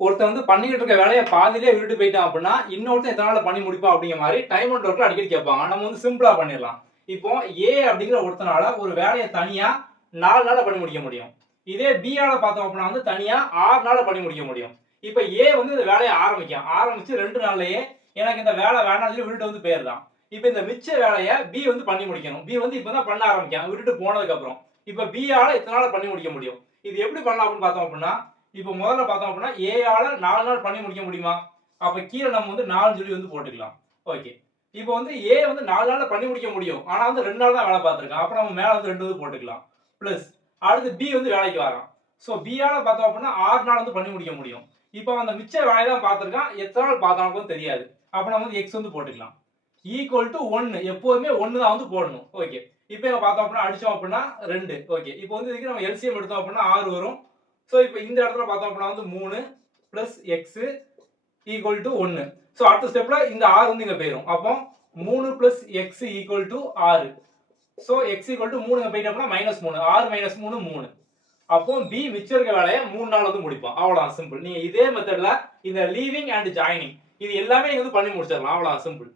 ஒருத்தன் வந்து பண்ணிக்கிட்டு இருக்க வேலையை பாதியிலே விட்டுட்டு போயிட்டான் அப்படின்னா இன்னொருத்தன் எத்தனை நாள் பண்ணி முடிப்பான் அப்படிங்கிற மாதிரி டைம் அண்ட் ஒர்க்ல அடிக்கடி கேட்பாங்க. நம்ம வந்து சிம்பிளா பண்ணிடலாம். இப்போ ஏ அப்படிங்கிற ஒருத்தனால ஒரு வேலையை தனியா 4 நாள்ல பண்ணி முடிக்க முடியும். இதே பி ஆல பார்த்தோம் அப்படின்னா வந்து தனியா 6 நாள்ல பண்ணி முடிக்க முடியும். இப்ப ஏ வந்து இந்த வேலையை ஆரம்பிச்சு 2 நாள்லயே எனக்கு இந்த வேலை வேணாம்னு சொல்லி விட்டுட்டு வந்து போயிடுறான். இப்ப இந்த மிச்ச வேலையை பி வந்து பண்ணி முடிக்கணும். பி வந்து இப்பதான் பண்ண ஆரம்பிக்கான் விட்டுட்டு போனதுக்கு அப்புறம். இப்ப பி ஆல இத்தனை நாள் பண்ணி முடிக்க முடியும். இது எப்படி பண்ணலாம் அப்படின்னு பார்த்தோம் அப்படின்னா, இப்போ முதல்ல பார்த்தோம் அப்படின்னா ஏ ஆல 4 நாள் பண்ணி முடிக்க முடியுமா? அப்ப கீழே நம்ம வந்து 4 சொல்லி வந்து போட்டுக்கலாம். ஓகே. இப்போ வந்து ஏ வந்து 4 நாள்ல பண்ணி முடிக்க முடியும். ஆனா வந்து 2 நாள் தான் வேலை பார்த்திருக்கான். அப்ப நம்ம மேல வந்து 2 வந்து போட்டுக்கலாம். பிளஸ் அடுத்து பி வந்து வேலைக்கு வரான். சோ பி ஆல பார்த்தோம் அப்படின்னா 6 நாள் வந்து பண்ணி முடிக்க முடியும். இப்போ அந்த மிச்ச வேலையை தான் பார்த்திருக்கான். எத்தனை நாள் பார்த்தாலும் தெரியாது. அப்ப நம்ம வந்து எக்ஸ் வந்து போட்டுக்கலாம். ஈக்குவல் டு 1 எப்போதுமே 1 தான் வந்து போடணும். ஓகே. இப்போ இங்க பார்த்தோம் அப்படின்னா அடிச்சோம் அப்படின்னா 2. ஓகே. இப்போ வந்து இதுக்கு நம்ம எல்சிஎம் எடுத்தோம் அப்படின்னா 6 வரும். சோ இப்போ இந்த இடத்துல பார்த்தோம் அப்படின்னா வந்து 3 plus X equal to 1. So அடுத்த ஸ்டெப்ல இந்த 6 வந்து இங்க போயிடும். அப்போ 3 plus X equal to 6. So X equal to 3 இங்க போயிட்டோம்னா -3. 6 - 3 3. அப்போ பி மிச்சம் இருக்க வேலையை 3 நாள் வந்து முடிப்பான். அவ்வளவுதான் சிம்பிள். நீங்க இதே மெத்தட்ல இந்த லீவிங் அண்ட் ஜாயினிங் இது எல்லாமே நீங்க வந்து பண்ணி முடிச்சிடலாம். அவ்வளவுதான் சிம்பிள்.